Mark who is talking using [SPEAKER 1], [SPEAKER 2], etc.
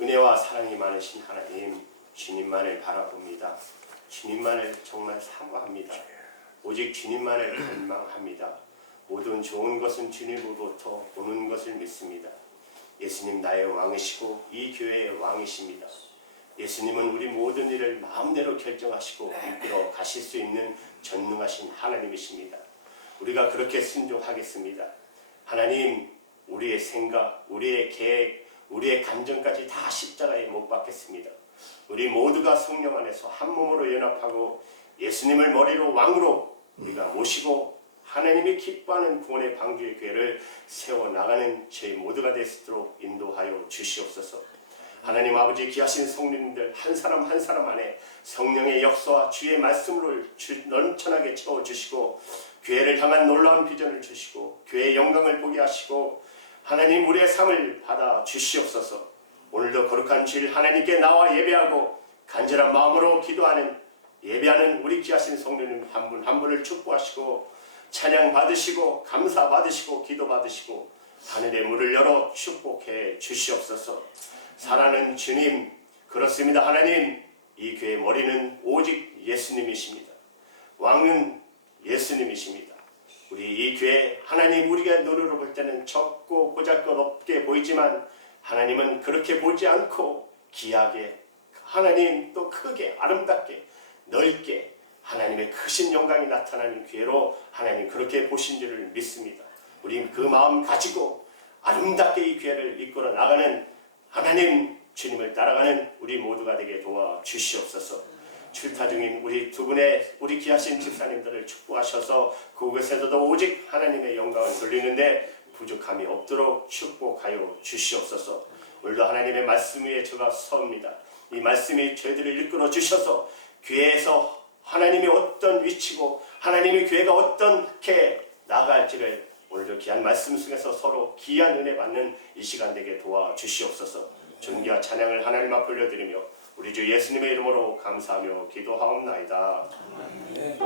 [SPEAKER 1] 은혜와 사랑이 많으신 하나님 주님만을 바라봅니다. 주님만을 정말 사모합니다. 오직 주님만을 갈망합니다. 모든 좋은 것은 주님으로부터 오는 것을 믿습니다. 예수님 나의 왕이시고 이 교회의 왕이십니다. 예수님은 우리 모든 일을 마음대로 결정하시고 이끌어 가실 수 있는 전능하신 하나님이십니다. 우리가 그렇게 순종하겠습니다. 하나님, 우리의 생각, 우리의 계획, 우리의 감정까지 다 십자가에 못 박겠습니다. 우리 모두가 성령 안에서 한 몸으로 연합하고 예수님을 머리로 왕으로 우리가 모시고 하나님이 기뻐하는 구원의 방주의 교회를 세워 나가는 저희 모두가 될 수 있도록 인도하여 주시옵소서. 하나님 아버지 귀하신 성령님들 한 사람 한 사람 안에 성령의 역사와 주의 말씀으로 주- 넘쳐나게 채워 주시고 교회를 향한 놀라운 비전을 주시고 교회의 영광을 보게 하시고 하나님 우리의 삶을 받아 주시옵소서. 오늘도 거룩한 주일 하나님께 나와 예배하고 간절한 마음으로 기도하는 예배하는 우리 귀하신 성령님 한 분 한 분을 축복하시고 찬양 받으시고 감사 받으시고 기도 받으시고 하늘의 문을 열어 축복해 주시옵소서. 사랑하는 주님 그렇습니다 하나님 이 교회 머리는 오직 예수님이십니다. 왕은 예수님이십니다. 이 교회 하나님 우리가 눈으로 볼 때는 적고 고작것 없게 보이지만 하나님은 그렇게 보지 않고 귀하게 하나님 또 크게 아름답게 넓게 하나님의 크신 영광이 나타나는 교회로 하나님 그렇게 보신 줄을 믿습니다. 우리 그 마음 가지고 아름답게 이 교회를 이끌어 나가는 하나님 주님을 따라가는 우리 모두가 되게 도와 주시옵소서. 출타 중인 우리 두 분의 우리 귀하신 집사님들을 축복하셔서 그곳에서도 오직 하나님의 영광을 돌리는데 부족함이 없도록 축복하여 주시옵소서. 오늘도 하나님의 말씀 위에 제가 섭니다. 이 말씀이 저희들을 이끌어 주셔서 교회에서 하나님이 어떤 위치고 하나님의 교회가 어떻게 나갈지를 오늘도 귀한 말씀 속에서 서로 귀한 은혜 받는 이 시간 되게 도와 주시옵소서. 존귀와 찬양을 하나님 앞에 올려드리며 우리 주 예수님의 이름으로 감사하며 기도하옵나이다.
[SPEAKER 2] 네.